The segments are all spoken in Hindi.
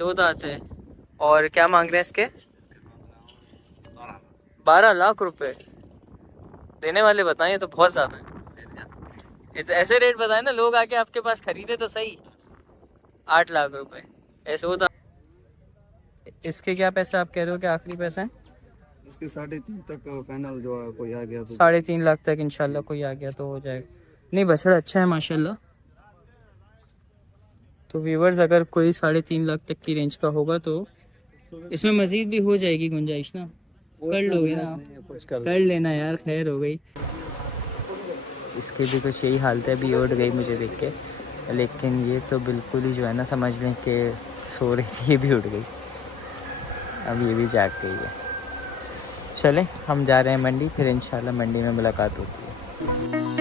दो दांत है। और क्या मांग रहे हैं इसके? 12 लाख रुपए देने वाले बताएं, तो बहुत ज्यादा है। ऐसे रेट बताए ना, लोग आके आपके पास खरीदे तो सही। 8 लाख रुपए ऐसे होता। इसके क्या पैसे आप कह रहे हो कि आखिरी पैसा है? इसके 3.5 तक का फाइनल जो है, कोई आ गया तो 3.5 लाख तक इंशाल्लाह कोई आ गया तो हो जाएगा। नहीं बछड़ा अच्छा है माशाल्लाह। तो व्यूवर्स, अगर कोई 3.5 लाख तक की रेंज का होगा तो इसमें मजीद भी हो जाएगी गुंजाइश ना? कर लोगे ना? कुछ कर लेना यार, खैर हो गई। इसकी भी कुछ यही हालत है, अभी उठ गई मुझे देख के। लेकिन ये तो बिल्कुल ही जो है ना, समझ लें कि सो रही थी, ये भी उठ गई। अब ये भी जाग गई है। चलें हम जा रहे हैं मंडी, फिर इंशाल्लाह मंडी में मुलाकात होती है।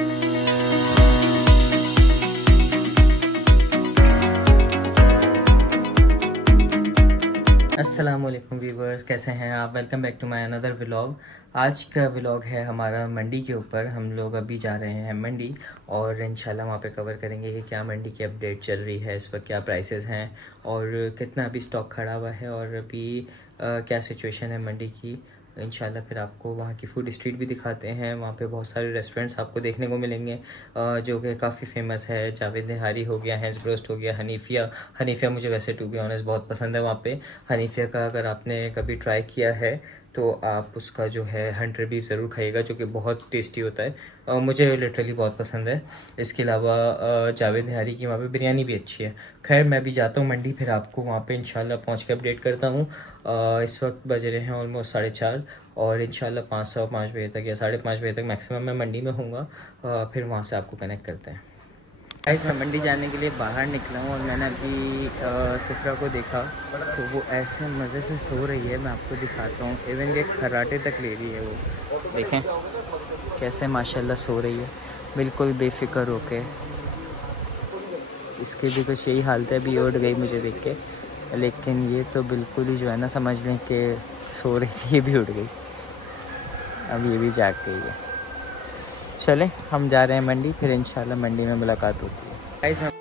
अस्सलामुअलैकुम व्यूवर्स, कैसे हैं आप? Welcome back to my another vlog. आज का व्लॉग है हमारा मंडी के ऊपर। हम लोग अभी जा रहे हैं मंडी और इंशाल्लाह वहाँ पे कवर करेंगे कि क्या मंडी की अपडेट चल रही है, इस वक्त क्या प्राइसेस हैं और कितना अभी स्टॉक खड़ा हुआ है और अभी क्या सिचुएशन है मंडी की। इंशाल्लाह फिर आपको वहाँ की फूड स्ट्रीट भी दिखाते हैं। वहाँ पे बहुत सारे रेस्टोरेंट्स आपको देखने को मिलेंगे जो कि काफ़ी फेमस है। जावेद निहारी हो गया, हैंस ब्रोस्ट हो गया, हनीफिया मुझे वैसे टू बी ऑनेस्ट बहुत पसंद है। वहाँ पे हनीफिया का अगर आपने कभी ट्राई किया है तो आप उसका जो है 100 बीफ ज़रूर खाइएगा, जो कि बहुत टेस्टी होता है। मुझे लिटरली बहुत पसंद है। इसके अलावा जावेद निहारी की वहाँ पे बिरयानी भी अच्छी है। खैर मैं भी जाता हूँ मंडी, फिर आपको वहाँ पे इंशाल्लाह पहुँच के अपडेट करता हूँ। इस वक्त बज रहे हैं ऑलमोस्ट 4:30 और इंशाल्लाह 5 बजे तक या 5:30 बजे तक मैक्सिमम मैं मंडी में हूँगा। फिर वहाँ से आपको कनेक्ट करते हैं। गाइस मैं मंडी जाने के लिए बाहर निकला हूँ और मैंने अभी सिफरा को देखा तो वो ऐसे मज़े से सो रही है। मैं आपको दिखाता हूँ, इवन ये खर्राटे तक ले रही है। वो देखें कैसे माशाल्लाह सो रही है, बिल्कुल बेफिक्र होके। इसकी भी कुछ यही हालत है, अभी उठ गई मुझे देख के। लेकिन ये तो बिल्कुल ही जो है ना, समझ लें कि सो रही थी, ये भी उठ गई। अब ये भी जाग गई है। चलें हम जा रहे हैं मंडी, फिर इंशाल्लाह मंडी में मुलाकात होती है। गाइस मैं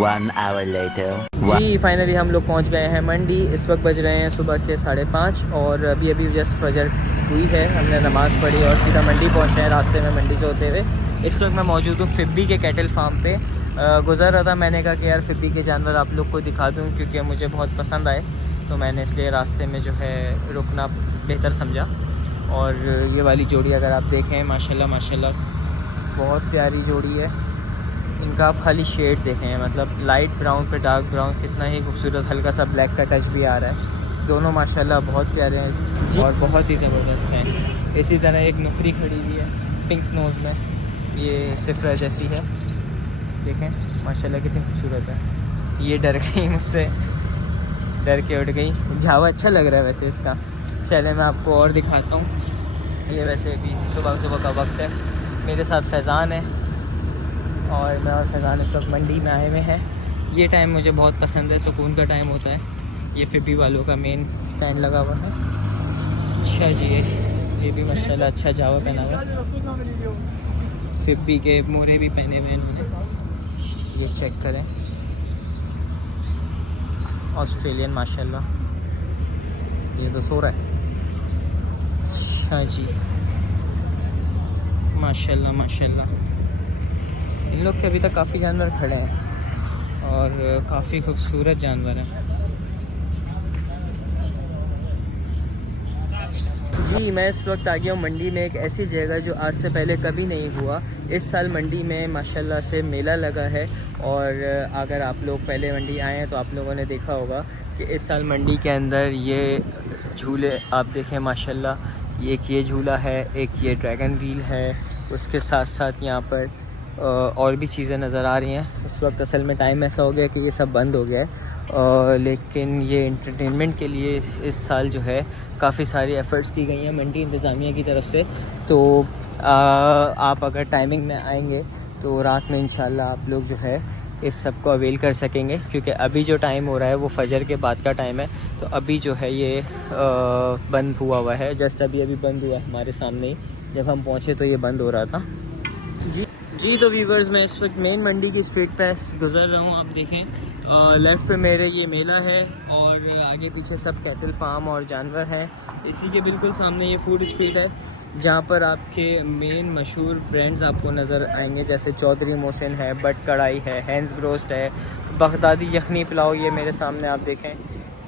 One hour later. जी फाइनली हम लोग पहुंच गए हैं मंडी। इस वक्त बज रहे हैं सुबह के 5:30 और अभी जस्ट फजर हुई है। हमने नमाज़ पढ़ी और सीधा मंडी पहुंचे हैं रास्ते में मंडी से होते हुए। इस वक्त मैं मौजूद हूँ फिब्बी के कैटल फार्म पे। गुज़र रहा था, मैंने कहा कि यार फिब्बी के जानवर आप लोग को दिखा दूँ क्योंकि मुझे बहुत पसंद आए, तो मैंने इसलिए रास्ते में जो है रुकना बेहतर समझा। और ये वाली जोड़ी अगर आप देखें, माशाल्लाह माशाल्लाह बहुत प्यारी जोड़ी है। इनका आप खाली शेड देखें, मतलब लाइट ब्राउन पे डार्क ब्राउन, कितना ही खूबसूरत, हल्का सा ब्लैक का टच भी आ रहा है। दोनों माशाल्लाह बहुत प्यारे हैं और बहुत ही ज़बरदस्त हैं। इसी तरह एक नुकरी खड़ी हुई है पिंक नोज़ में, ये सिफरा जैसी है। देखें माशाल्लाह कितनी खूबसूरत है। ये डर गई मुझसे, डर के उठ गई। झावा अच्छा लग रहा है वैसे इसका। चले मैं आपको और दिखाता हूँ। ये वैसे भी सुबह सुबह का वक्त है। मेरे साथ फैज़ान है और मैं और फैज़ान इस वक्त मंडी में आए हुए हैं। ये टाइम मुझे बहुत पसंद है, सुकून का टाइम होता है। ये फिब्बी वालों का मेन स्टैंड लगा हुआ है। अच्छा जी, ये भी माशाल्लाह अच्छा जावा पहना हुआ है। फिब्बी के मोरे भी पहने हुए इन्होंने, ये चेक करें। ऑस्ट्रेलियन माशाल्लाह, ये तो सो रहा है। अच्छा जी, माशाल्लाह माशाल्लाह। इन लोग के अभी तक काफ़ी जानवर खड़े हैं और काफ़ी खूबसूरत जानवर हैं। जी मैं इस वक्त आ गया हूँ मंडी में, एक ऐसी जगह जो आज से पहले कभी नहीं हुआ। इस साल मंडी में माशाल्लाह से मेला लगा है और अगर आप लोग पहले मंडी आए हैं तो आप लोगों ने देखा होगा कि इस साल मंडी के अंदर ये झूले आप देखें माशाल्लाह। एक ये झूला है, एक ये ड्रैगन व्हील है, उसके साथ साथ यहाँ पर और भी चीज़ें नज़र आ रही हैं। इस वक्त असल में टाइम ऐसा हो गया कि ये सब बंद हो गया है, लेकिन ये इंटरटेनमेंट के लिए इस साल जो है काफ़ी सारी एफ़र्ट्स की गई हैं मंडी इंतज़ामिया की तरफ से। तो आप अगर टाइमिंग में आएंगे तो रात में इंशाल्लाह आप लोग जो है इस सब को अवेल कर सकेंगे, क्योंकि अभी जो टाइम हो रहा है वो फजर के बाद का टाइम है। तो अभी जो है ये बंद हुआ है, जस्ट अभी बंद हुआ हमारे सामने ही, जब हम पहुँचे तो ये बंद हो रहा था। जी तो व्यूवर्स, मैं इस वक्त मेन मंडी की स्ट्रीट पे गुज़र रहा हूँ। आप देखें लेफ़्ट पे मेरे ये मेला है और आगे पीछे सब कैटल फार्म और जानवर हैं। इसी के बिल्कुल सामने ये फूड स्ट्रीट है, जहाँ पर आपके मेन मशहूर ब्रांड्स आपको नज़र आएंगे, जैसे चौधरी मोहसिन है, बट कढ़ाई है, हैंड्स ब्रोस्ट है, बगदादी यखनी पुलाव ये मेरे सामने आप देखें,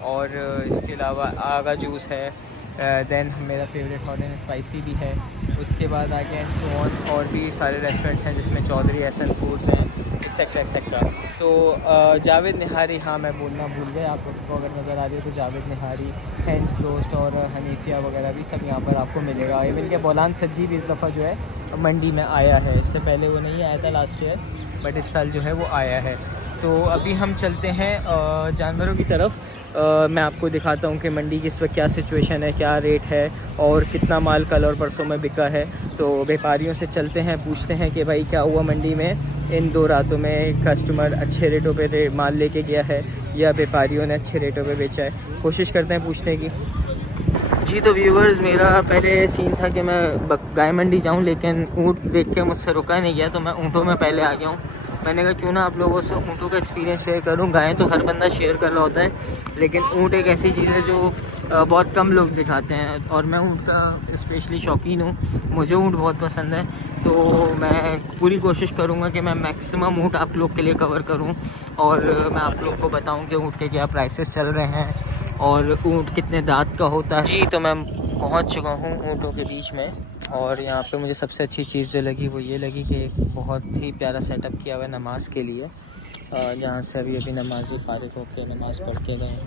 और इसके अलावा आगा जूस है, दैन मेरा फेवरेट हॉट एंड स्पाइसी भी है। उसके बाद आगे हैं सोन, और भी सारे रेस्टोरेंट्स हैं जिसमें चौधरी एहसन फूड्स हैं, एक्सेट्रा एक्सेट्रा। तो जावेद निहारी, हाँ मैं बोलना भूल गया, आप लोगों को अगर नज़र आ रही है तो जावेद निहारी, हैंड्स ब्रोस्ट और हनीफिया वगैरह भी सब यहाँ पर आपको मिलेगा। इवन के बोलान सज्जी भी इस दफ़ा जो है मंडी में आया है, इससे पहले वो नहीं आया था लास्ट ईयर, बट इस साल जो है वो आया है। तो अभी हम चलते हैं जानवरों की तरफ। मैं आपको दिखाता हूँ कि मंडी की इस वक्त क्या सिचुएशन है, क्या रेट है और कितना माल कल और परसों में बिका है। तो व्यापारियों से चलते हैं, पूछते हैं कि भाई क्या हुआ मंडी में, इन 2 रातों में कस्टमर अच्छे रेटों पे माल लेके गया है या व्यापारियों ने अच्छे रेटों पे बेचा है। कोशिश करते हैं पूछने की। जी तो व्यूवर्स, मेरा पहले सीन था कि मैं गाय मंडी जाऊँ, लेकिन ऊँट देख के मुझसे रुका नहीं गया, तो मैं ऊँटों में पहले आ गया हूँ। मैंने कहा क्यों ना आप लोगों से ऊँटों का एक्सपीरियंस शेयर करूँ। गायें तो हर बंदा शेयर कर रहा होता है, लेकिन ऊँट एक ऐसी चीज़ है जो बहुत कम लोग दिखाते हैं, और मैं ऊँट का स्पेशली शौकीन हूँ, मुझे ऊँट बहुत पसंद है। तो मैं पूरी कोशिश करूँगा कि मैं मैक्सिमम ऊँट आप लोग के लिए कवर करूँ, और मैं आप लोग को बताऊँ कि ऊँट के क्या प्राइसेस चल रहे हैं और ऊँट कितने दांत का होता है। जी तो मैं पहुँच चुका हूँ ऊँटों के बीच में, और यहाँ पे मुझे सबसे अच्छी चीज़ जो लगी वो ये लगी कि एक बहुत ही प्यारा सेटअप किया हुआ है नमाज के लिए, जहाँ से अभी नमाज़ी फारिग होकर नमाज़ पढ़ के गए।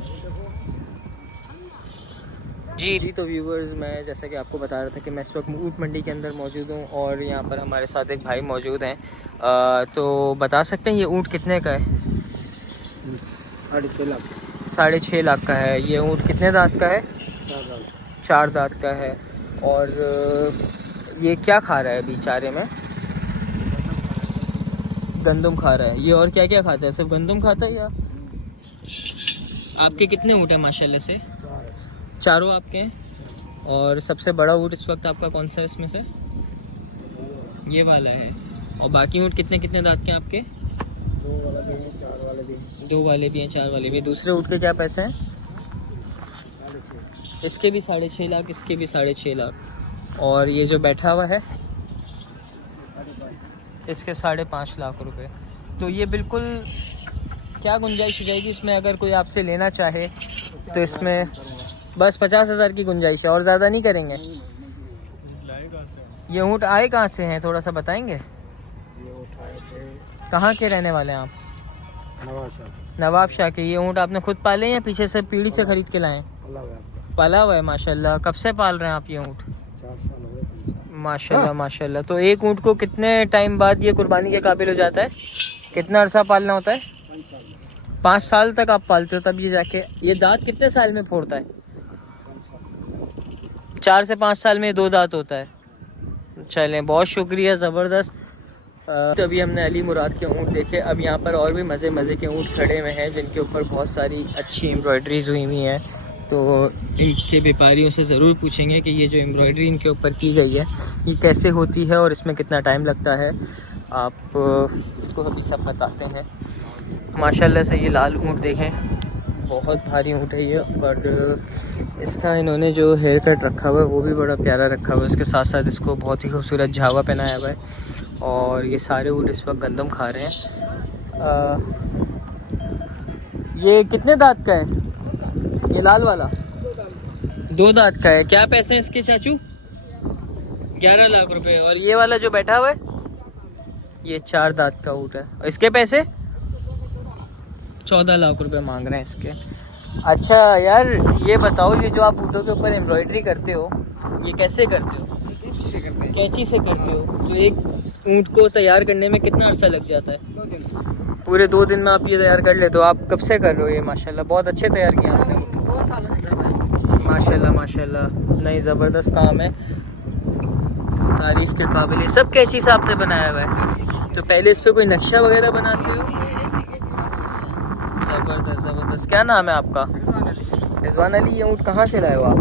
जी तो व्यूवर्स, मैं जैसा कि आपको बता रहा था कि मैं इस वक्त ऊँट मंडी के अंदर मौजूद हूँ, और यहाँ पर हमारे साथ एक भाई मौजूद हैं। तो बता सकते हैं ये ऊँट कितने का है? 6.5 लाख। 6.5 लाख का है। ये ऊँट कितने दांत का है? 4 दांत का है। और ये क्या खा रहा है अभी चारे में? गंदम खा रहा है ये। और क्या क्या खाता है? सिर्फ गंदम खाता है या? आपके कितने ऊँट हैं माशाल्लाह से? 4 आपके हैं। और सबसे बड़ा ऊँट इस वक्त आपका कौन सा है इसमें से? ये वाला है। और बाकी ऊँट कितने कितने दांत के हैं आपके? 2 वाले भी हैं, 4 वाले भी हैं। 2 वाले भी हैं, 4 वाले भी। दूसरे ऊँट के क्या पैसे हैं? 6.5। इसके भी 6.5 लाख, इसके भी 6.5 लाख। और ये जो बैठा हुआ है इसके 5.5 लाख रुपए। तो ये बिल्कुल क्या गुंजाइश हो जाएगी इसमें अगर कोई आपसे लेना चाहे? तो इसमें बस 50,000 की गुंजाइश है, और ज़्यादा नहीं करेंगे? ये ऊँट आए कहाँ से हैं, थोड़ा सा बताएंगे? कहाँ के रहने वाले हैं आप? नवाब शाह के। ये ऊँट आपने खुद पाले या पीछे से पीढ़ी से खरीद के लाए? पाला हुआ है माशाल्लाह। कब से पाल रहे हैं आप ये ऊँट? 4 साल हो गए। माशाल्लाह माशाल्लाह। तो एक ऊँट को कितने टाइम बाद ये कुर्बानी के काबिल हो जाता है? कितना अरसा पालना होता है? 5 साल तक आप पालते हो, तब ये जाके ये दांत कितने साल में फोड़ता है? 4 से 5 साल में 2 दांत होता है। चलें, बहुत शुक्रिया, ज़बरदस्त। तो अभी हमने अली मुराद के ऊँट देखे। अब यहाँ पर और भी मज़े मज़े के ऊँट खड़े हुए हैं जिनके ऊपर बहुत सारी अच्छी एम्ब्रॉयडरीज हुई हुई हैं। तो इनके व्यापारियों से ज़रूर पूछेंगे कि ये जो एम्ब्रॉयडरी इनके ऊपर की गई है ये कैसे होती है और इसमें कितना टाइम लगता है। आप को अभी सब बताते हैं। माशाल्लाह से ये लाल ऊँट देखें, बहुत भारी ऊँट है ये, और इसका इन्होंने जो हेयर कट रखा हुआ है वो भी बड़ा प्यारा रखा हुआ है। उसके साथ साथ इसको बहुत ही खूबसूरत झावा पहनाया हुआ है, और ये सारे ऊँट इस वक्त गंदम खा रहे हैं। ये कितने दांत का है? ये लाल वाला 2 दांत का है। क्या पैसे हैं इसके चाचू? 11 लाख रुपए। और ये वाला जो बैठा हुआ है ये 4 दांत का ऊँट है, और इसके पैसे 14 लाख रुपए मांग रहे हैं इसके। अच्छा यार, ये बताओ, ये जो आप ऊँटों के ऊपर एम्ब्रॉयडरी करते हो ये कैसे करते हो? कैंची से करते हो। तो एक ऊँट को तैयार करने में कितना अर्सा लग जाता है? पूरे 2 दिन में आप ये तैयार कर ले? तो आप कब से कर रहे हो ये? माशाल्लाह बहुत अच्छे तैयार किया आपने। माशाल्लाह माशाल्लाह, नहीं ज़बरदस्त काम है, तारीफ़ के काबिल है। सब कैंची से आपने बनाया हुआ है? तो पहले इस पे कोई नक्शा वगैरह बनाते हो? ज़बरदस्त ज़बरदस्त। क्या नाम है आपका? रिजवान अली। ये ऊँट कहाँ से लाए हो आप?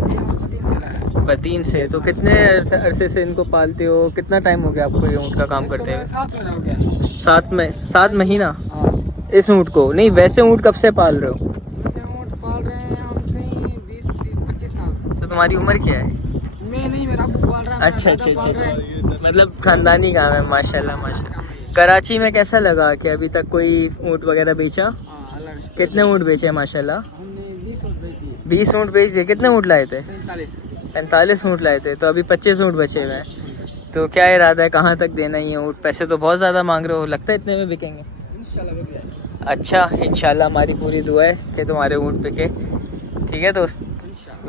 बदीन से। तो कितने अरसे से इनको पालते हो? कितना टाइम हो गया आपको ये ऊँट का काम करते हुए? 7 महीना। इस ऊँट को नहीं, वैसे ऊँट कब से पाल रहे हो? तो तुम्हारी उम्र क्या है? मैं नहीं, मेरा अब्बू पाल रहा है। अच्छा अच्छा अच्छा, मतलब खानदानी काम है। माशाल्लाह माशाल्लाह। कराची में कैसा लगा कि अभी तक कोई ऊँट वगैरह बेचा? कितने ऊँट बेचे माशाल्लाह? हमने 20 ऊँट बेची। 20 ऊँट बेच दिए। कितने ऊँट लाए थे? 45। ऊँट लाए थे। तो अभी 25 ऊँट बचे हुए हैं। तो क्या इरादा है, कहाँ तक देना ही है ऊँट? पैसे तो बहुत ज़्यादा मांग रहे हो, लगता है इतने में बिकेंगे? इंशाल्लाह बिक जाएगा। अच्छा, इंशाल्लाह हमारी पूरी दुआ है कि तुम्हारे ऊँट बिके। ठीक है दोस्त,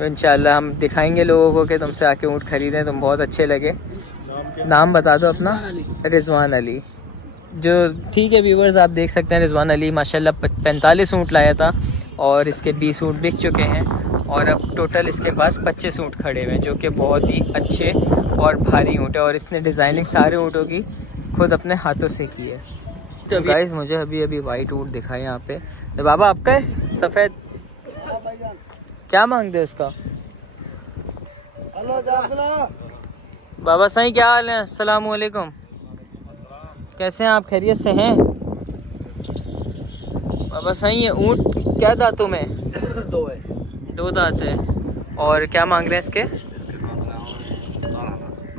इंशाल्लाह हम दिखाएंगे लोगों को कि तुमसे आके ऊँट खरीदें, तुम बहुत अच्छे लगे। नाम बता दो अपना। रिजवान अली। जो ठीक है व्यूवर्स, आप देख सकते हैं रिजवान अली माशाल्लाह 45 ऊँट लाया था और इसके 20 ऊँट बिक चुके हैं और अब टोटल इसके पास 25 ऊँट खड़े हुए हैं, जो कि बहुत ही अच्छे और भारी ऊँट है। और इसने डिज़ाइनिंग सारे ऊँटों की खुद अपने हाथों से की है। तो गाइस मुझे अभी वाइट ऊँट दिखा है यहाँ पे। तो बाबा आपका है सफ़ेद? क्या मांगते हो इसका? बाबा सही, क्या हाल है? अस्सलाम वालेकुम। कैसे हैं आप? खैरियत से हैं? बाबा सही है। ऊँट क्या दांतों में? 2 दांत है। और क्या मांग रहे हैं इसके?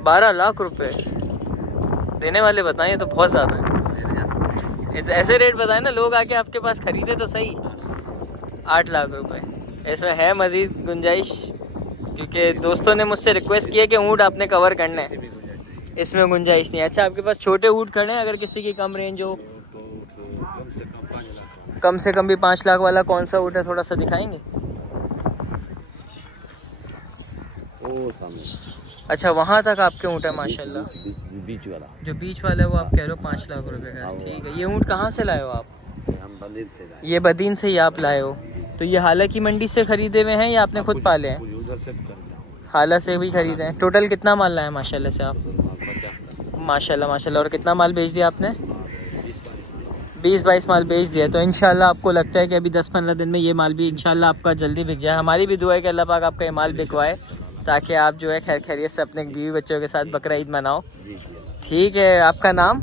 12 लाख रुपए। देने वाले बताएं, ये तो बहुत ज़्यादा है। ऐसे रेट बताएं ना, लोग आके आपके पास खरीदे तो सही। 8 लाख रुपए। इसमें है मज़ीद गुंजाइश? क्योंकि दोस्तों ने मुझसे रिक्वेस्ट किया कि ऊँट आपने कवर करने हैं, इसमें गुंजाइश नहीं। अच्छा, आपके पास छोटे ऊँट खड़े हैं? अगर किसी की कम रेंज हो, कम से कम भी 5 लाख वाला कौन सा ऊँट है, थोड़ा सा दिखाएंगे? अच्छा, वहाँ तक आपके ऊँट है माशाल्लाह। बीच वाला जो बीच वाला है वो आप कह रहे हो 5 लाख रुपए का? ठीक है। ये ऊँट कहाँ से लाए हो आप? हम बदीन से लाए। ये बदीन से ही आप लाए हो? तो ये हाला की मंडी से खरीदे हुए हैं या आपने खुद पाले हैं? उधर से खरीदा। हाला से भी खरीदे हैं। टोटल कितना माल लाए माशाल्लाह से आप? 50। माशाल्लाह माशाल्लाह। और कितना माल बेच दिया आपने? 20-22 माल बेच दिया। तो इंशाल्लाह आपको लगता है कि अभी 10-15 दिन में ये माल भी इंशाल्लाह आपका जल्दी बिक जाए। हमारी भी दुआ है कि अल्लाह पाक आपका ये माल बिकवाए, ताकि आप जो है खैर खैरियत से अपने बीवी बच्चों के साथ बकरा ईद मनाओ। ठीक है, आपका नाम?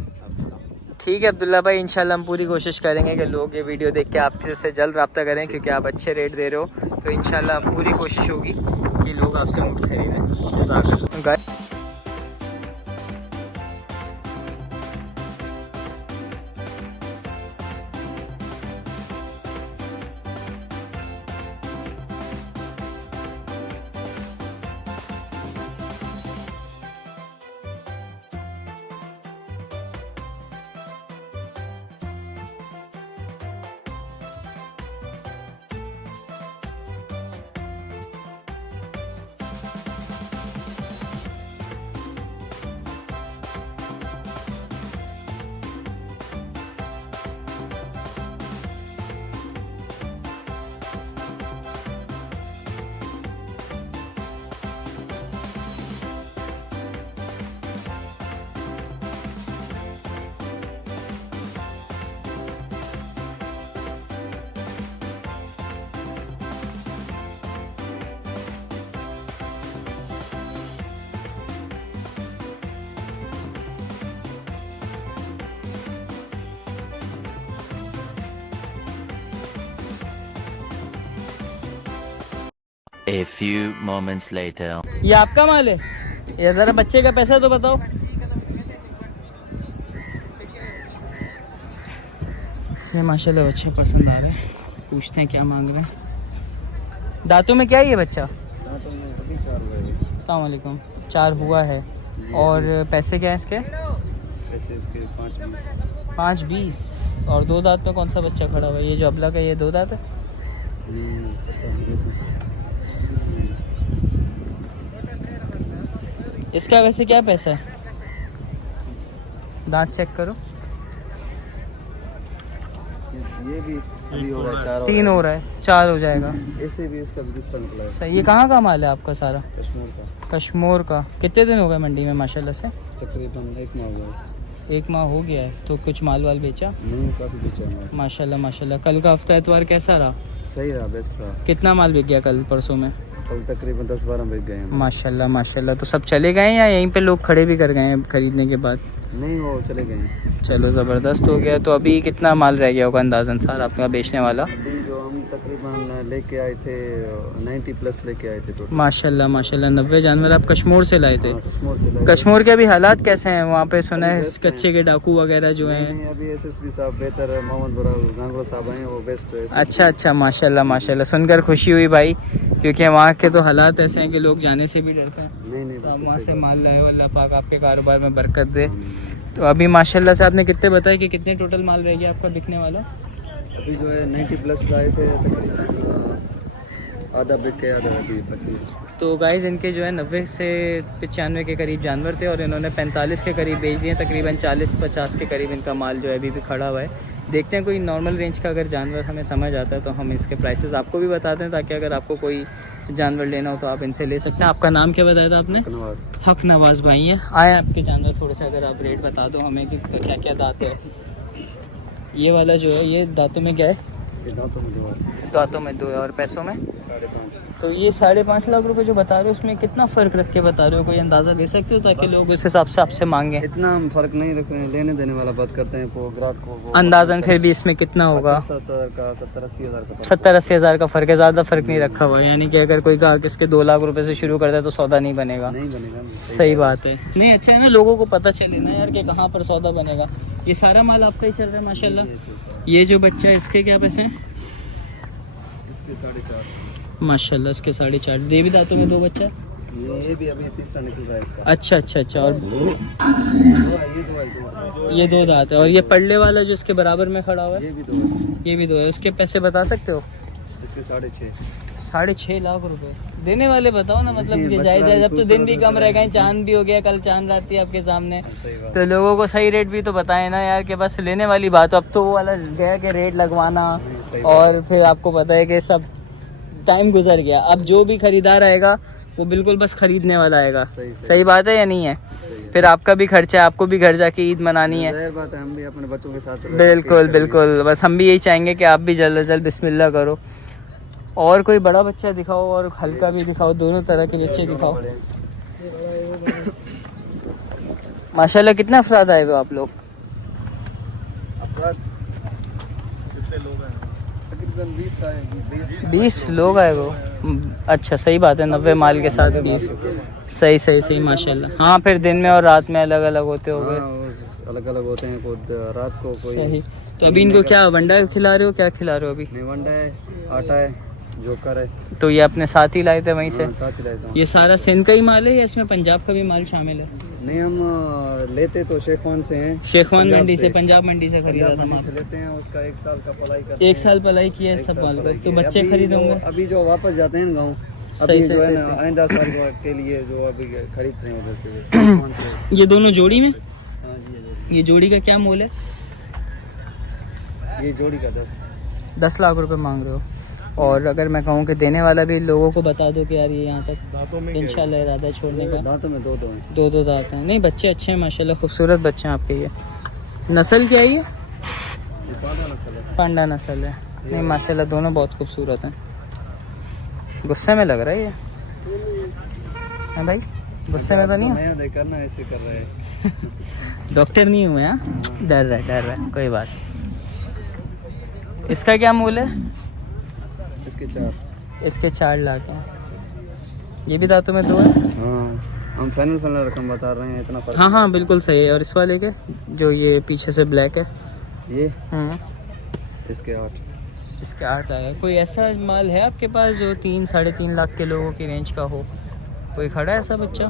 ठीक है अब्दुल्ला भाई, इंशाल्लाह हम पूरी कोशिश करेंगे कि लोग ये वीडियो देख के आपसे जल्द रब्ता करें, क्योंकि आप अच्छे रेट दे रहे हो। तो इंशाल्लाह पूरी कोशिश होगी कि लोग आपसे ऊँट खरीदें। A few moments later. ये आपका माल है? ये ज़रा बच्चे का पैसा तो बताओ। ये माशाल्लाह बच्चे पसंद आ रहे हैं, पूछते हैं क्या मांग रहे हैं। दांतों में क्या है ये बच्चा? अस्सलाम वालेकुम। 4 हुआ है। और पैसे क्या है इसके? पैसे इसके 5-20। 5-20। और 2 दांत में कौन सा बच्चा खड़ा हुआ है? ये जो अबला का, ये 2 दांत है? इसका वैसे क्या पैसा है? दांत चेक करो। ये भी अभी हो रहा है 4 3 हो रहा है, 4 हो जाएगा। ऐसे भी इसका भी दूसरा निकला है सही। ये कहाँ का माल है आपका सारा? कश्मीर का। कश्मीर का। कितने दिन हो गए मंडी में माशाल्लाह से? तकरीबन 1 माह हुआ है। 1 माह हो गया है। तो कुछ माल वाल बेचा? नहीं, काफ़ी बेचा है माल। माशाल्लाह माशाल्लाह। कल का हफ्ता एतवार कैसा रहा? सही रहा, बेस्ट रहा। कितना माल बिक गया कल परसों में? कल तकरीबन 10-12 बिक गए हैं। माशाल्लाह माशाल्लाह। तो सब चले गए हैं या यहीं पे लोग खड़े भी कर गए हैं खरीदने के बाद? नहीं, वो चले गए हैं। चलो ज़बरदस्त हो गया। तो अभी कितना माल रह गया होगा अंदाज़न सारा आपका बेचने वाला? अभी जो हम तकरीबन लेके आए थे 90 प्लस लेके आए थे टोटल। माशाल्लाह माशाल्लाह। 90 जानवर आप कश्मीर से लाए थे? हाँ, कश्मीर से लाए। कश्मीर के भी हालात कैसे हैं वहाँ पे? सुना है कच्चे के डाकू वगैरह जो हैं। नहीं, अभी एसएसपी साहब बेहतर है, मोहम्मद गांगुरा साहब हैं, वो बेस्ट है। अच्छा अच्छा माशाल्लाह माशाल्लाह। सुनकर खुशी हुई भाई, क्योंकि वहाँ के तो हालात ऐसे हैं कि लोग जाने से भी डरते हैं। नहीं, तो आप वहाँ से माल लाए हो, अल्लाह पाक आपके कारोबार में बरकत दे। तो अभी माशाल्लाह से आपने कितने बताए कि कितने टोटल माल रह गया आपका बिकने वाला? अभी जो है 90 प्लस लाए थे, तकरीबन आधा बिक के आधा अभी बाकी है। तो गाइज़ इनके जो है 90 से 95 के करीब जानवर थे और इन्होंने 45 के करीब बेच दिए। तकरीबन 40-50 के करीब इनका माल जो है अभी भी खड़ा हुआ है। देखते हैं कोई नॉर्मल रेंज का अगर जानवर हमें समझ आता है तो हम इसके प्राइसेस आपको भी बताते हैं, ताकि अगर आपको कोई जानवर लेना हो तो आप इनसे ले सकते हैं। आपका नाम क्या बताया था आपने? हक नवाज़ भाई है। आए आपके जानवर थोड़े से अगर आप रेट बता दो हमें कि क्या क्या दांत है। ये वाला जो है ये दांतों में क्या है? दांतों में 2 है। और पैसों में? 5.5। तो ये 5.5 लाख रुपए जो बता रहे हो उसमें कितना फ़र्क रख के बता रहे हो? कोई अंदाज़ा दे सकते हो ताकि लोग उस हिसाब से आपसे मांगे? इतना हम फर्क नहीं रखते हैं, लेने देने वाला बात करते हैं वो ग्राहक को। अंदाज़न फिर भी इसमें कितना होगा? 50,000 का 70-80 हज़ार का 70-80 हज़ार का फ़र्क है। ज़्यादा फ़र्क नहीं रखा हुआ, यानी कि अगर कोई ग्राहक इसके 2 लाख रुपए से शुरू करता है तो सौदा नहीं बनेगा। नहीं बनेगा। सही बात है। नहीं अच्छा है ना, लोगों को पता चले ना यार कि कहाँ पर सौदा बनेगा। ये सारा माल आपका ही चल रहा है माशाल्लाह। ये जो बच्चा है इसके क्या पैसे हैं? इसके 4.5 माशाल्लाह। इसके 4.5। ये भी दांतों में 2 बच्चा है? ये भी अभी तीसरा निकल रहा है इसका। अच्छा अच्छा अच्छा। और ये 2 है। ये 2 दांत है। और ये पल्ले वाला जो इसके बराबर में खड़ा हुआ है? ये भी 2 है। ये भी 2 है। उसके पैसे बता सकते हो? इसके 6.5। 6.5 लाख रुपए देने वाले बताओ ना, मतलब कि बचड़ा जायज़ भी है। जब तो दिन भी खूबसूरत कम रह गए, चांद भी हो गया, कल चांद रात थी आपके सामने, सही बात। तो लोगों को सही रेट भी तो बताएं ना यार, कि बस लेने वाली बात। अब तो वो वाला गया कि रेट लगवाना सही और फिर आपको पता है कि सब टाइम गुजर गया। अब जो भी खरीदार आएगा वो बिल्कुल बस खरीदने वाला आएगा। सही बात है या नहीं है? फिर आपका भी खर्चा है, आपको भी घर जाके ईद मनानी है। जाहिर बात है, हम भी अपने बच्चों के साथ बिल्कुल बिल्कुल। बस हम भी यही चाहेंगे कि आप भी जल्द से जल्द बिस्मिल्लाह करो। और कोई बड़ा बच्चा दिखाओ और हल्का भी दिखाओ, दोनों तरह के बच्चे दिखाओ। माशाल्लाह। कितना अफराद आए हुए आप लोग? तकरीबन 20 आए। 20 लोग आए वो? अच्छा सही बात है। 90 माल के साथ 20। सही सही सही माशाल्लाह। हाँ फिर दिन में और रात में अलग अलग होते हो गए। अलग अलग होते हैं, कोई रात को कोई। सही। तो अभी इनको क्या वंडा खिला रहे हो, क्या खिला रहे हो अभी? नहीं, वंडा है, आटा है, जोकर है। तो ये अपने साथ ही लाए थे वहीं से? हाँ, साथ ही लाए थे। ये सारा सिंध का ही माल है या इसमें पंजाब का भी माल शामिल है? नहीं, हम लेते तो शेखवान से हैं। शेखवान पंजाब मंडी से, से। पंजाब मंडी से खरीदा था पंजाब माल। मंडी से लेते हैं, उसका 1 साल का पलाई करते 1 साल पलाई किया है एक सब साल माल पलाई का। की तो है। बच्चे अभी खरीदोंगे? अभी जो वापस जाते हैं गाँव, सही अभी सही जो है सही ना सही। आइंदा साल के लिए जो अभी खरीद रहे हैं उधर से शेखवान से। ये दोनों जोड़ी में? हाँ जी, ये जोड़ी का क्या मोल है? ये जोड़ी का 10 लाख रुपए मांग रहे हो। और अगर मैं कहूँ कि देने वाला भी लोगों को बता दो कि यार ये यहाँ तक इंशाल्लाह इरादा है छोड़ने का। दांतों में 2 हैं। 2 दांत हैं। नहीं बच्चे अच्छे हैं माशाल्लाह, खूबसूरत बच्चे हैं आपके। ये नस्ल क्या है? ये पांडा नस्ल है। नहीं माशाल्लाह दोनों बहुत खूबसूरत हैं। गुस्से में लग रहा है ये है भाई? गुस्से में तो नहीं है? नया देखकर ना ऐसे कर रहे हैं। डॉक्टर नहीं हुए? हाँ डर रहा है कोई बात। इसका क्या मूल है? इसके 4 लाख हैं। ये भी दांतों में 2 है? हाँ, हम फाइनल रकम बता रहे हैं, इतना फर्क। हाँ हाँ बिल्कुल सही है। और इस वाले के जो ये पीछे से ब्लैक है ये इसके 8। इसके 8 लाख है। कोई ऐसा माल है आपके पास जो 3-3.5 लाख के लोगों की रेंज का हो? कोई खड़ा है ऐसा बच्चा?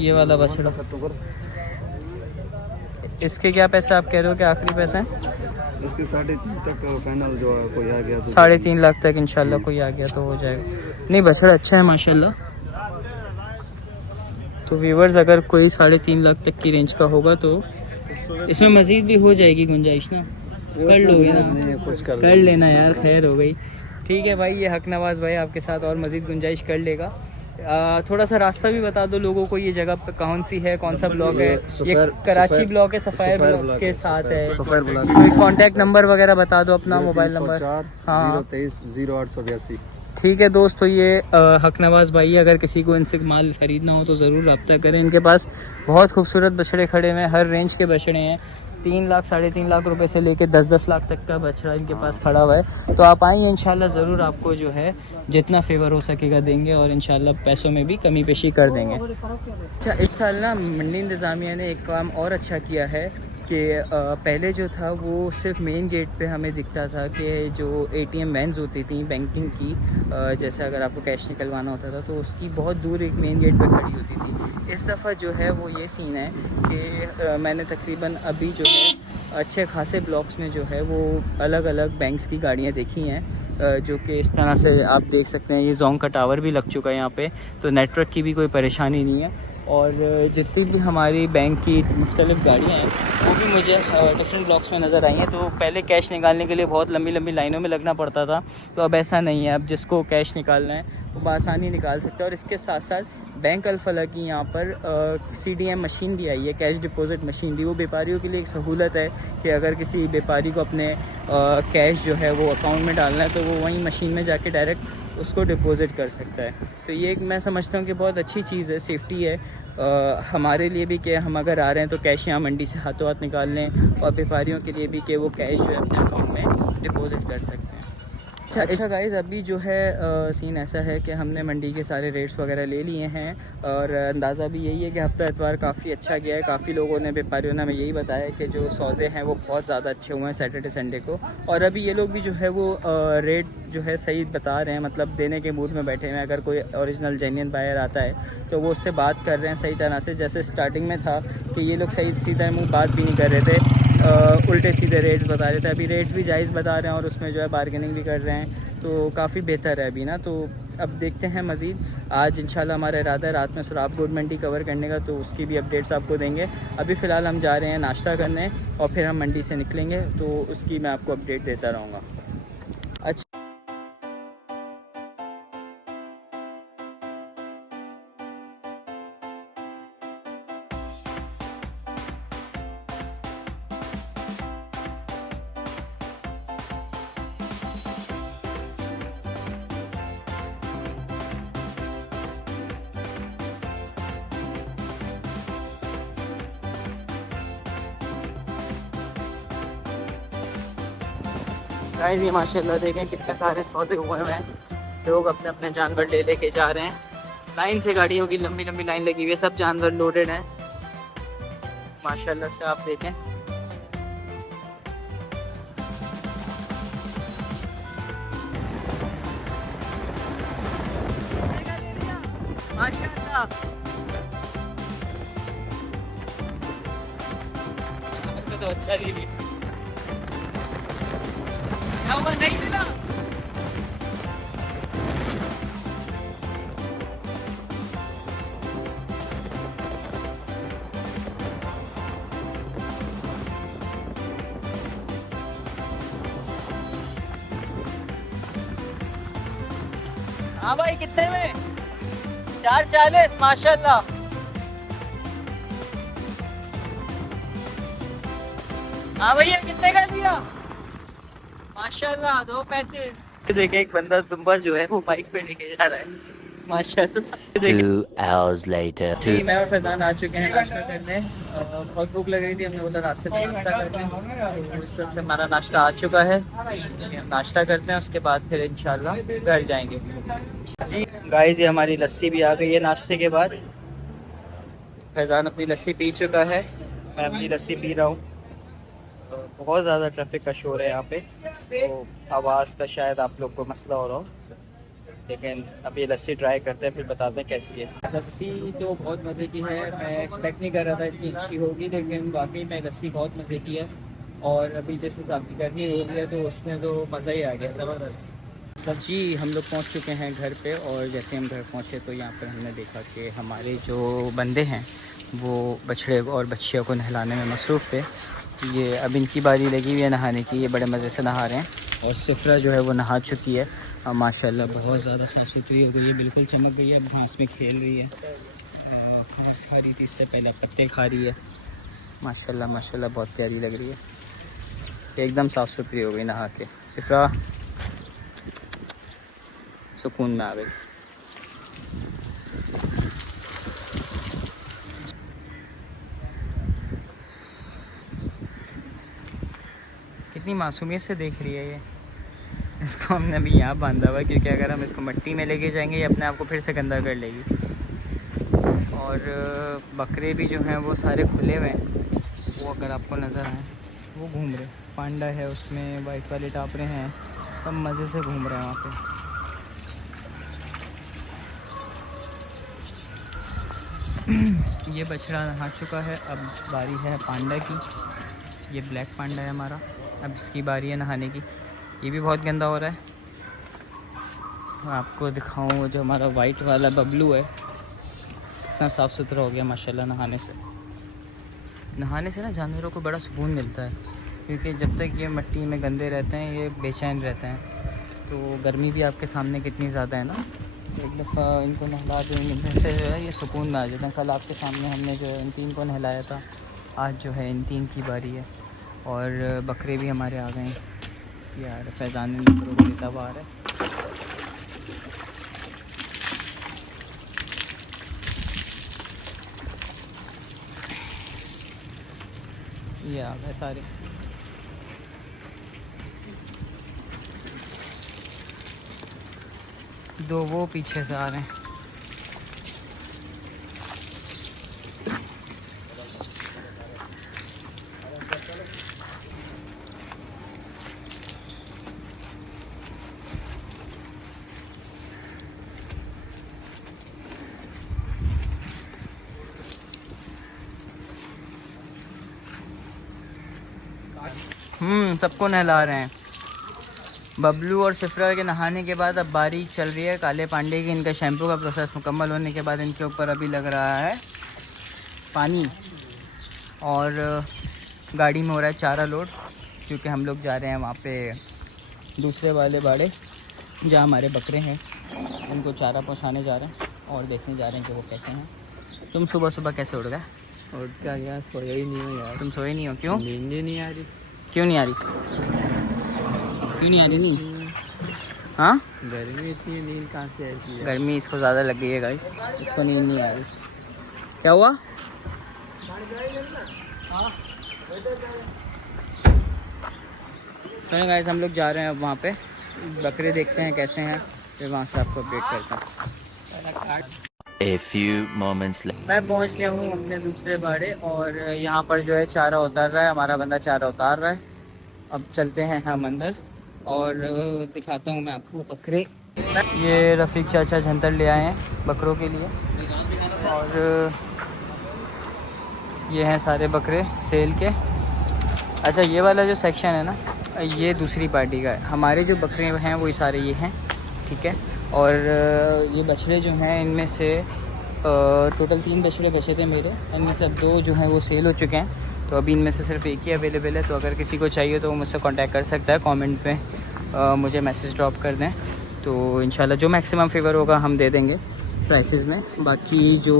ये वाला बछड़ा। इसके क्या पैसे आप कह रहे हो कि आखिरी पैसे हैं? इसके 3.5 तक फाइनल जो है, कोई आ गया तो 3.5 लाख तक इंशाल्लाह कोई आ गया तो हो जाएगा। नहीं बछड़ा अच्छा है माशाल्लाह। तो व्यूवर्स अगर कोई 3.5 लाख तक की रेंज का होगा तो इसमें मज़ीद भी हो जाएगी गुंजाइश ना, कर लोगे ना, नहीं कुछ कर लेना यार, खैर हो गई। ठीक है भाई, ये हक नवाज़ भाई आपके साथ और मज़ीद गुंजाइश कर लेगा। थोड़ा सा रास्ता भी बता दो लोगों को, ये जगह पे कौन सी है, कौन सा ब्लॉक है? ये कराची ब्लॉक है, सफ़ायर ब्लॉक के साथ है। कोई कांटेक्ट नंबर वगैरह बता दो अपना, मोबाइल नंबर। हाँ 023-0882। ठीक है दोस्तों, ये हक नवाज़ भाई, अगर किसी को इनसे माल ख़रीदना हो तो ज़रूर रब्ता करें। इनके पास बहुत खूबसूरत बछड़े खड़े हुए हैं, हर रेंज के बछड़े हैं। 3 लाख 3.5 लाख रुपए से लेके 10-10 लाख तक का बछड़ा इनके पास खड़ा हुआ है। तो आप आइए, इंशाल्लाह ज़रूर आपको जो है जितना फेवर हो सकेगा देंगे और इंशाल्लाह पैसों में भी कमी पेशी कर देंगे। अच्छा, इस साल ना मंडी इंतज़ामिया ने एक काम और अच्छा किया है कि पहले जो था वो सिर्फ मेन गेट पे हमें दिखता था कि जो ATM वैन्स होती थी बैंकिंग की, जैसे अगर आपको कैश निकलवाना होता था तो उसकी बहुत दूर एक मेन गेट पे खड़ी होती थी। इस दफ़ा जो है वो ये सीन है कि मैंने तकरीबन अभी जो है अच्छे खासे ब्लॉक्स में जो है वो अलग अलग बैंक्स की गाड़ियाँ देखी हैं, जो कि इस तरह से आप देख सकते हैं। ये जोंग का टावर भी लग चुका है यहाँ पे, तो नेटवर्क की भी कोई परेशानी नहीं है। और जितनी भी हमारी बैंक की मुख्तलिफ़ गाड़ियाँ हैं वो भी मुझे डिफरेंट ब्लॉक्स में नज़र आई हैं। तो पहले कैश निकालने के लिए बहुत लंबी लंबी लाइनों में लगना पड़ता था, तो अब ऐसा नहीं है। अब जिसको कैश निकालना है वो बआसानी निकाल सकता है। और इसके साथ साथ बैंक अल-फलाह की यहाँ पर CDM मशीन भी आई है, कैश डिपॉज़िट मशीन भी। वो व्यापारियों के लिए एक सहूलत है कि अगर किसी व्यापारी को अपने कैश जो है वो अकाउंट में डालना है तो वो वहीं मशीन में जाके डायरेक्ट उसको डिपॉज़िट कर सकता है। तो ये एक मैं समझता हूँ कि बहुत अच्छी चीज़ है, सेफ्टी है हमारे लिए भी कि हम अगर आ रहे हैं तो कैश यहाँ मंडी से हाथों हाथ निकाल लें, और व्यापारियों के लिए भी कि वो कैश जो है अपने अकाउंट में डिपॉज़िट कर सकते हैं। अच्छा गाइज़, अभी जो है सीन ऐसा है कि हमने मंडी के सारे रेट्स वगैरह ले लिए हैं और अंदाज़ा भी यही है कि हफ्ता इतवार काफ़ी अच्छा गया है। काफ़ी लोगों ने, व्यापारियों ने हमें यही बताया कि जो सौदे हैं वो बहुत ज़्यादा अच्छे हुए हैं सैटरडे संडे को। और अभी ये लोग भी जो है वो रेट जो है सही बता रहे हैं, मतलब देने के मूड में बैठे हुए हैं। अगर कोई ओरिजिनल जेन्युइन बायर आता है तो वो उससे बात कर रहे हैं सही तरह से। जैसे स्टार्टिंग में था कि ये लोग सही सीधा मुँह बात भी नहीं कर रहे थे, उल्टे सीधे रेट्स बता रहे थे। अभी रेट्स भी जायज़ बता रहे हैं और उसमें जो है बार्गेनिंग भी कर रहे हैं, तो काफ़ी बेहतर है अभी ना। तो अब देखते हैं मज़ीद। आज इंशाल्लाह हमारा इरादा है रात में सुराब गोड मंडी कवर करने का, तो उसकी भी अपडेट्स आपको देंगे। अभी फ़िलहाल हम जा रहे हैं नाश्ता करने और फिर हम मंडी से निकलेंगे, तो उसकी मैं आपको अपडेट देता रहूँगा। अच्छा, गाइस ये माशाल्लाह देखें कितने सारे सौदे हुए हैं। लोग अपने अपने जानवर ले लेके जा रहे हैं। लाइन से गाड़ियों की लंबी लंबी लाइन लगी हुई है, सब जानवर लोडेड हैं माशाल्लाह से। आप देखें माशाल्लाह। तो अच्छा नहीं नहीं मिला। हाँ भाई कितने में? 440 माशाल्लाह। हाँ भैया कितने का दिया? माशाल्लाह 235। देखे एक बंदा तुम्बा जो है वो बाइक पे लेके जा रहा है माशाल्लाह। 2 hours later. मैं और फैजान आ चुके हैं नाश्ता करने। बहुत भूख लग रही थी, हमने बोला रास्ते में नाश्ता करते हैं। इस वक्त हमारा नाश्ता आ चुका है, हम नाश्ता करते हैं, उसके बाद फिर इंशाल्लाह घर जाएंगे। जी गाइस, ये हमारी लस्सी भी आ गई है नाश्ते के बाद। फैजान अपनी लस्सी पी चुका है, मैं अपनी लस्सी पी रहा हूँ। बहुत ज़्यादा ट्रैफिक का शोर है यहाँ पे, तो आवाज़ का शायद आप लोग को मसला हो रहा हो, लेकिन अब ये लस्सी ट्राई करते हैं फिर बताते हैं कैसी है। लस्सी तो बहुत मज़े की है, मैं एक्सपेक्ट नहीं कर रहा था इतनी अच्छी होगी, लेकिन वाकई में लस्सी बहुत मज़े की है। और अभी जिस हिसाब की गर्मी हो रही है तो उसमें तो मज़ा ही आ गया, ज़बरदस्त। बस जी हम लोग पहुंच चुके हैं घर पे, और जैसे हम घर पहुंचे तो यहाँ पर हमने देखा कि हमारे जो बंदे हैं वो बछड़े और बच्चियों को नहलाने में मसरूफ़ थे। ये अब इनकी बारी लगी हुई है नहाने की, ये बड़े मज़े से नहा रहे हैं। और सिफ्रा जो है वो नहा चुकी है और माशाल्लाह बहुत ज़्यादा साफ़ सुथरी हो गई है, बिल्कुल चमक गई है। अब घास में खेल रही है, घास खा रही थी इससे पहले, पत्ते खा रही है। माशाल्लाह माशाल्लाह बहुत प्यारी लग रही है, एकदम साफ़ सुथरी हो गई नहा के। सिफ्रा सुकून में आ गई। कितनी मासूमियत से देख रही है ये। इसको हमने अभी यहाँ बांधा हुआ है क्योंकि अगर हम इसको मिट्टी में लेके जाएंगे ये अपने आप को फिर से गंदा कर लेगी। और बकरे भी जो हैं वो सारे खुले हुए हैं, वो अगर आपको नज़र आए वो घूम रहे। पांडा है उसमें, वाइट वाले टापरे हैं, सब मज़े से घूम रहे हैं वहाँ पे। ये बछड़ा नहा चुका है, अब बारी है पांडा की। ये ब्लैक पांडा है हमारा, अब इसकी बारी है नहाने की। ये भी बहुत गंदा हो रहा है। आपको दिखाऊं जो हमारा वाइट वाला बबलू है, इतना साफ़ सुथरा हो गया माशाल्लाह नहाने से। नहाने से ना जानवरों को बड़ा सुकून मिलता है, क्योंकि जब तक ये मिट्टी में गंदे रहते हैं ये बेचैन रहते हैं। तो गर्मी भी आपके सामने कितनी ज़्यादा है ना, एक दफ़ा इनको नहला देंगे से जो है ये सुकून में आ जाते हैं। कल आपके सामने हमने जो है इन 3 को नहलाया था, आज जो है इन 3 की बारी है। और बकरे भी हमारे आ गए हैं यार, फैज़ान में बकरों को लेता हुआ आ रहा है। ये आ गए सारे। दो वो पीछे से आ रहे हैं। सबको नहला रहे हैं। बबलू और सिफ्रा के नहाने के बाद अब बारी चल रही है काले पांडे की। इनका शैम्पू का प्रोसेस मुकम्मल होने के बाद इनके ऊपर अभी लग रहा है पानी, और गाड़ी में हो रहा है चारा लोड, क्योंकि हम लोग जा रहे हैं वहाँ पे दूसरे वाले बाड़े जहाँ हमारे बकरे हैं, उनको चारा पहुँचाने जा रहे हैं और देखने जा रहे हैं कि वो कैसे हैं। तुम सुबह सुबह कैसे उठ गए? और क्या यार, सोया ही नहीं हो यार। तुम सोए नहीं हो? क्यों? नींद ही नहीं आ रही। क्यों नहीं आ रही? क्यों नहीं आ रही? नहीं, हाँ गर्मी इतनी है, नींद कहाँ से आती है? गर्मी इसको ज़्यादा लग गई है गाइस, इसको नींद नहीं आ रही। क्या हुआ? चलो गाइस हम लोग जा रहे हैं अब वहाँ पे, बकरे देखते हैं कैसे हैं, फिर वहाँ से आपको अपडेट करता हूँ। A few moments later. मैं पहुँच गया हूँ अपने दूसरे बाड़े, और यहाँ पर जो है चारा उतार रहा है हमारा बंदा, चारा उतार रहा है। अब चलते हैं हम अंदर और दिखाता हूँ मैं आपको बकरे। ये रफ़ीक चाचा झंतर ले आए हैं बकरों के लिए, और ये हैं सारे बकरे सेल के। अच्छा ये वाला जो सेक्शन है ना, ये दूसरी पार्टी का है। हमारे जो बकरे हैं वो सारे ये हैं, ठीक है। और ये बछड़े जो हैं इनमें से टोटल 3 बछड़े बचे थे मेरे, इनमें से अब 2 जो हैं वो सेल हो चुके हैं, तो अभी इनमें से सिर्फ एक ही अवेलेबल है। तो अगर किसी को चाहिए तो वो मुझसे कांटेक्ट कर सकता है, कमेंट पे मुझे मैसेज ड्रॉप कर दें, तो इंशाल्लाह जो मैक्सिमम फेवर होगा हम दे देंगे प्राइसेस में। बाकी जो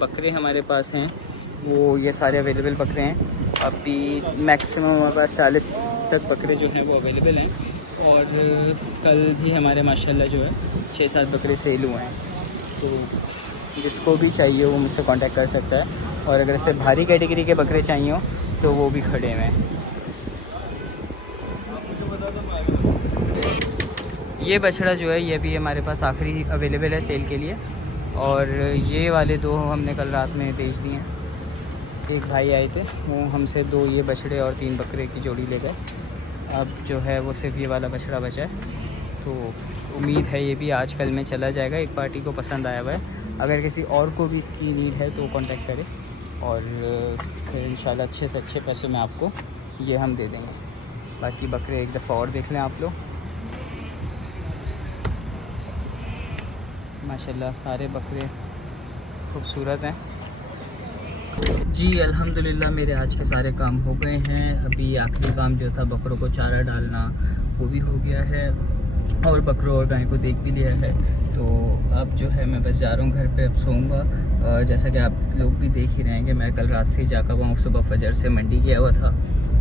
बकरे हमारे पास हैं वो ये सारे अवेलेबल बकरे हैं। अभी मैक्सिमम हमारे पास 40 तक बकरे जो हैं वो अवेलेबल हैं, और कल भी हमारे माशाल्लाह जो है 6-7 बकरे सेल हुए हैं। तो जिसको भी चाहिए वो मुझसे कांटेक्ट कर सकता है, और अगर इससे भारी कैटेगरी के बकरे चाहिए हो तो वो भी खड़े हुए हैं। ये बछड़ा जो है ये भी हमारे पास आखिरी अवेलेबल है सेल के लिए, और ये वाले 2 हमने कल रात में बेच दिए हैं। एक भाई आए थे, वो हमसे 2 ये बछड़े और 3 बकरे की जोड़ी ले गए। अब जो है वो सिर्फ ये वाला बछड़ा बचा है, तो उम्मीद है ये भी आज कल में चला जाएगा। एक पार्टी को पसंद आया हुआ है, अगर किसी और को भी इसकी नीड है तो कांटेक्ट करें, और फिर इंशाल्लाह अच्छे से अच्छे पैसों में आपको ये हम दे देंगे। बाकी बकरे एक दफ़ा और देख लें आप लोग। माशाल्लाह सारे बकरे खूबसूरत हैं। जी अल्हम्दुलिल्लाह मेरे आज के सारे काम हो गए हैं। अभी आखिरी काम जो था बकरों को चारा डालना वो भी हो गया है और बकरों और गाय को देख भी लिया है। तो अब जो है मैं बस जा रहा हूँ घर पे, अब सोऊंगा। जैसा कि आप लोग भी देख ही रहेंगे, मैं कल रात से ही जागा हुआ हूँ, सुबह फजर से मंडी गया हुआ था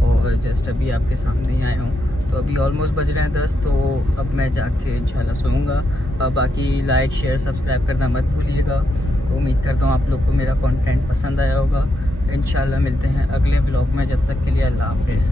और जस्ट अभी आपके सामने ही आया हूँ। तो अभी ऑलमोस्ट बज रहे हैं 10, तो अब मैं जाके इंशाल्लाह सोऊंगा। बाकी लाइक शेयर सब्सक्राइब करना मत भूलिएगा। उम्मीद करता हूँ आप लोग को मेरा कंटेंट पसंद आया होगा। इंशाल्लाह मिलते हैं अगले व्लॉग में, जब तक के लिए अल्लाह हाफिज़।